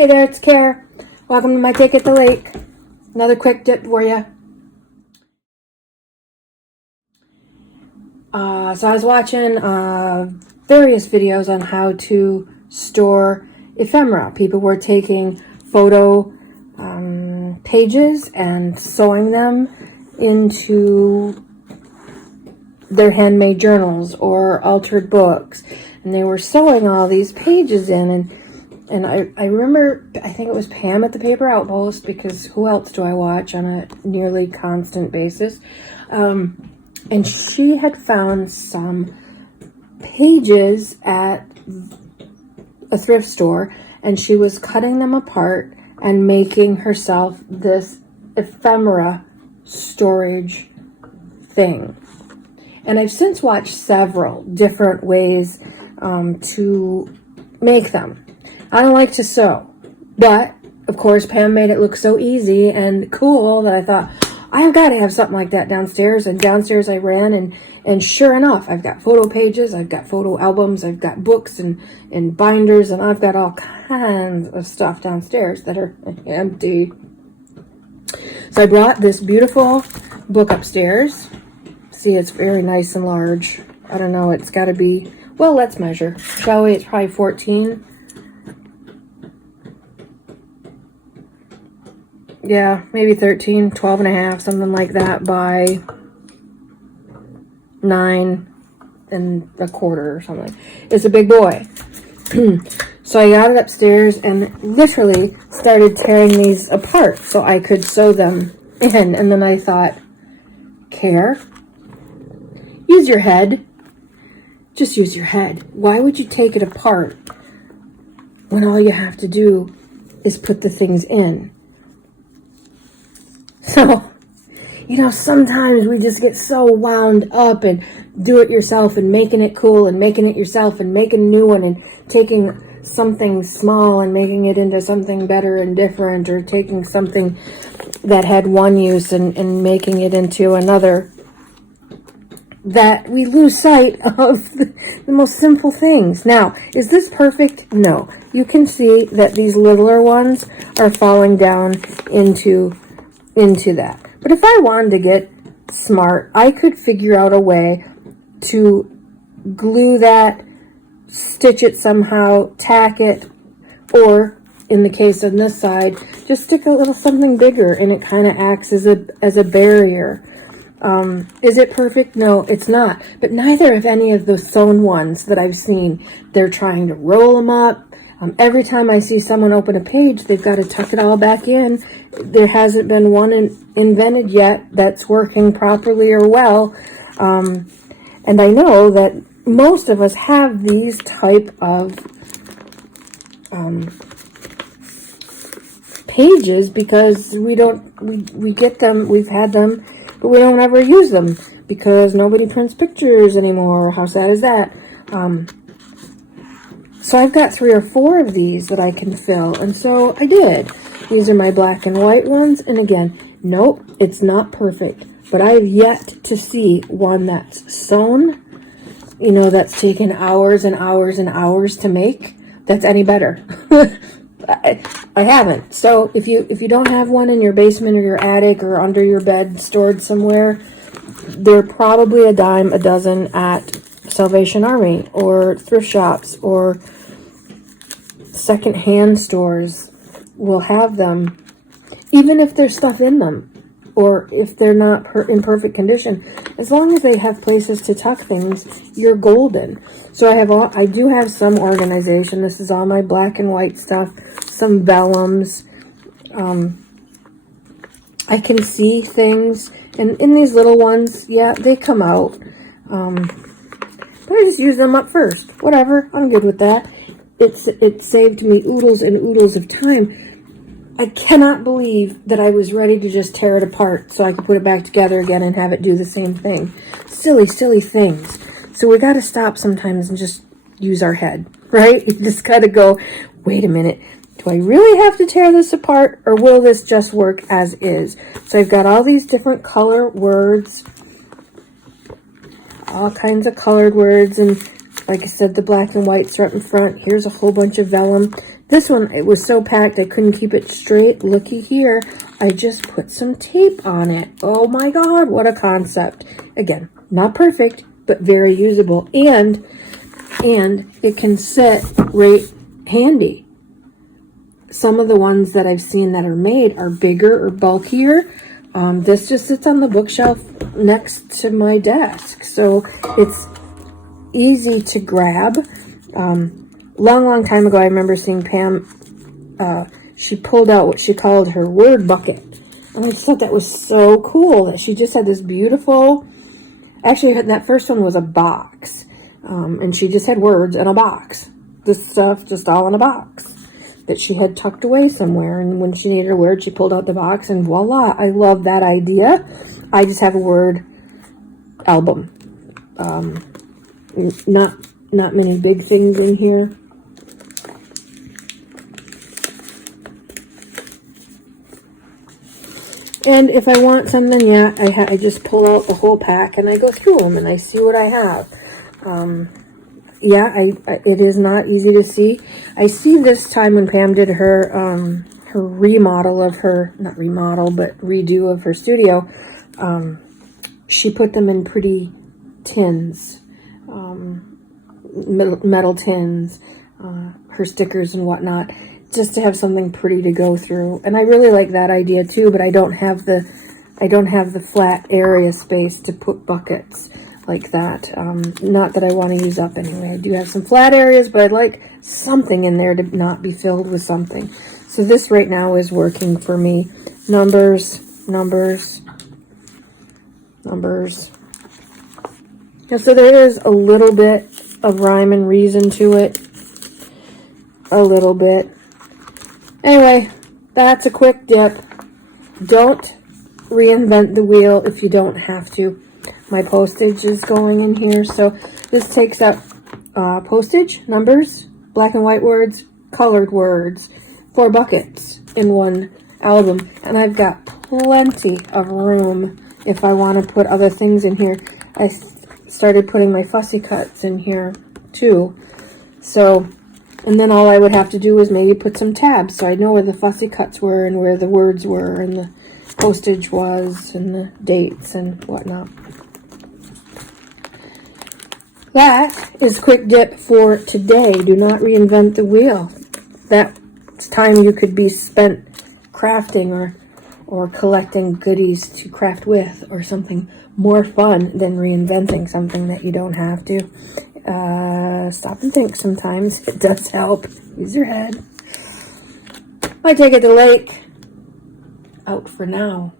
Hey there, it's Kara. Welcome to My Take at the Lake. Another quick dip for you. So I was watching various videos on how to store ephemera. People were taking photo pages and sewing them into their handmade journals or altered books. And they were sewing all these pages in, and I remember, I think it was Pam at the Paper Outpost, because who else do I watch on a nearly constant basis? And she had found some pages at a thrift store, and she was cutting them apart and making herself this ephemera storage thing. And I've since watched several different ways to make them. I don't like to sew, but of course Pam made it look so easy and cool that I thought, I've got to have something like that downstairs. And downstairs I ran, and sure enough, I've got photo pages, I've got photo albums, I've got books and binders, and I've got all kinds of stuff downstairs that are empty. So I brought this beautiful book upstairs. See, it's very nice and large. I don't know, it's got to be, well, let's measure, shall we? It's probably 14. Yeah, maybe 13, 12 and a half, something like that, by 9 and a quarter or something. It's a big boy. So I got it upstairs and literally started tearing these apart so I could sew them in. And then I thought, Care, use your head. Just use your head. Why would you take it apart when all you have to do is put the things in? So, you know, sometimes we just get so wound up and do it yourself and making it cool and making it yourself and making a new one and taking something small and making it into something better and different, or taking something that had one use and making it into another, that we lose sight of the most simple things. Now, is this perfect? No. You can see that these littler ones are falling down into that. But if I wanted to get smart, I could figure out a way to glue that, stitch it somehow, tack it, or in the case on this side, just stick a little something bigger, and it kind of acts as a barrier. Is it perfect? No, it's not. But neither of any of those sewn ones that I've seen. They're trying to roll them up. Every time I see someone open a page, they've got to tuck it all back in. There hasn't been one invented yet that's working properly or well. And I know that most of us have these type of pages because we get them, we've had them, but we don't ever use them because nobody prints pictures anymore. How sad is that? So I've got 3 or 4 of these that I can fill, and so I did. These are my black and white ones, and again, nope, it's not perfect, but I've yet to see one that's sewn, you know, that's taken hours and hours and hours to make, that's any better. I haven't. So if you don't have one in your basement or your attic or under your bed stored somewhere, they're probably a dime a dozen at Salvation Army or thrift shops or second-hand stores will have them, even if there's stuff in them or if they're not in perfect condition. As long as they have places to tuck things, you're golden. So I do have some organization. This is all my black and white stuff, some vellums. I can see things, and in these little ones, yeah, they come out. But I just use them up first. Whatever, I'm good with that. It saved me oodles and oodles of time. I cannot believe that I was ready to just tear it apart so I could put it back together again and have it do the same thing. Silly, silly things. So we got to stop sometimes and just use our head, right? You just got to go, wait a minute. Do I really have to tear this apart, or will this just work as is? So I've got all these different color words, all kinds of colored words, and like I said, the black and whites are up in front. Here's a whole bunch of vellum. This one, it was so packed I couldn't keep it straight. Looky here. I just put some tape on it. Oh my God, what a concept. Again, not perfect, but very usable. And it can sit right handy. Some of the ones that I've seen that are made are bigger or bulkier. This just sits on the bookshelf next to my desk. So it's easy to grab. Long time ago, I remember seeing Pam, she pulled out what she called her word bucket. And I just thought that was so cool that she just had this beautiful, actually that first one was a box. And she just had words in a box. This stuff just all in a box that she had tucked away somewhere. And when she needed a word, she pulled out the box and voila, I love that idea. I just have a word album. Not many big things in here. And if I want something, yeah, I just pull out the whole pack and I go through them and I see what I have. Yeah, it is not easy to see. I see this time when Pam did her remodel of her, not remodel, but redo of her studio, she put them in pretty tins, metal tins, her stickers and whatnot, just to have something pretty to go through. And I really like that idea too, but I don't have the flat area space to put buckets like that. Not that I want to use up anyway. I do have some flat areas, but I'd like something in there to not be filled with something. So this right now is working for me. Numbers. And so there is a little bit of rhyme and reason to it. A little bit. Anyway, that's a quick dip. Don't reinvent the wheel if you don't have to. My postage is going in here, so this takes up postage, numbers, black and white words, colored words, 4 buckets in one album, and I've got plenty of room if I want to put other things in here. I started putting my fussy cuts in here too, so, and then all I would have to do was maybe put some tabs so I know where the fussy cuts were and where the words were and the postage was and the dates and whatnot. That is Quick Dip for today. Do not reinvent the wheel. That's time you could be spent crafting or collecting goodies to craft with, or something more fun than reinventing something that you don't have to. Stop and think sometimes. It does help. Use your head. I take it to lake. Out for now.